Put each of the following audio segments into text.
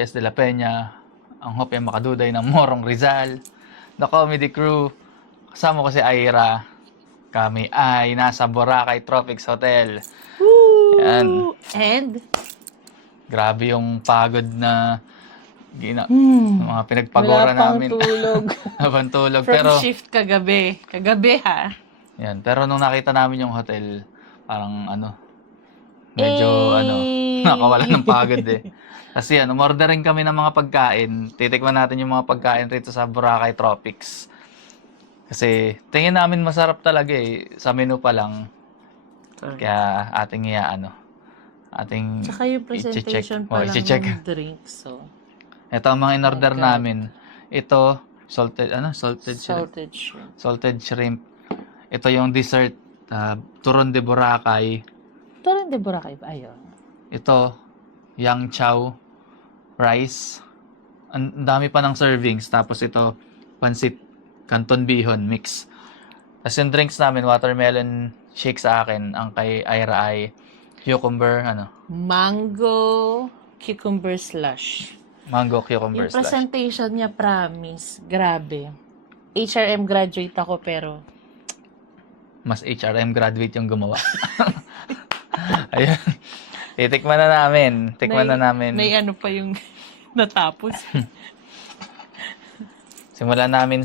CS de la Peña, ang Hopia Makaduday ng Morong Rizal, The Comedy Crew, kasama ko si Ira. Kami ay nasa Boracay Tropics Hotel. Yan. Woo! And? Grabe yung pagod na mga pinagpagora Wala pang namin. tulog. Habang tulog. From Pero, shift kagabi. Kagabi ha. yan. Pero nung nakita namin yung hotel, parang medyo nakawala ng pagod eh. Kasi umordering kami ng mga pagkain. Titikman natin yung mga pagkain rito sa Boracay Tropics. Kasi tingin namin masarap talaga eh. Sa menu pa lang. Kaya ating ating Tsaka yung presentation pa lang i-check. ng drinks. So, Ito ang mga in-order God. namin. Ito, salted shrimp. salted shrimp. Salted shrimp. Ito yung dessert, turon de Boracay. Turon de Boracay ba? Ayun. Ito, yang chow rice. Ang dami pa ng servings. Tapos ito, pansit canton bihon mix. Tapos yung drinks namin, watermelon shake sa akin. Ang kay Ira ay cucumber, Mango cucumber slush. mango cucumber Yung slush. presentation niya, promise. Grabe. HRM graduate ako pero Mas HRM graduate yung gumawa. Ayun. Titikman na namin. Tikman na namin. may ano pa yung natapos. Simulan namin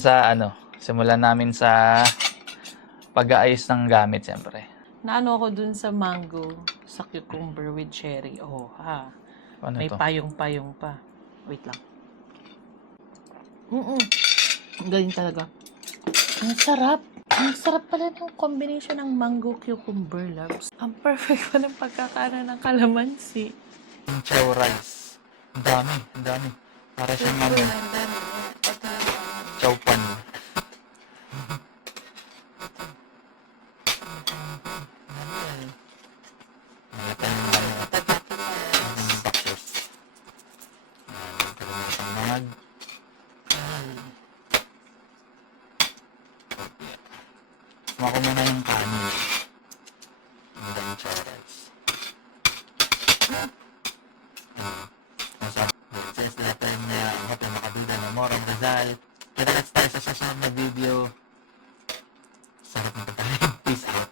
sa pag-aayos ng gamit, siyempre. Naano ako dun sa mango, sa cucumber with cherry. Oh, ha. Ano May to? payong-payong pa. Wait lang. Ang galing talaga. Ang sarap. Ang sarap pala ng combination ng mango cucumber, loves. Ang perfect pa ng pagkakana ng kalamansi. Yung chow rice. Ang dami. Para siyang chow pan. Mako muna yung kanin. And then chow rice. CS de la Peña, ang Hopia Makaduday ng Morong Rizal. Kita-kits tayo sa susunod na video. Sarap na pagkain. Peace out.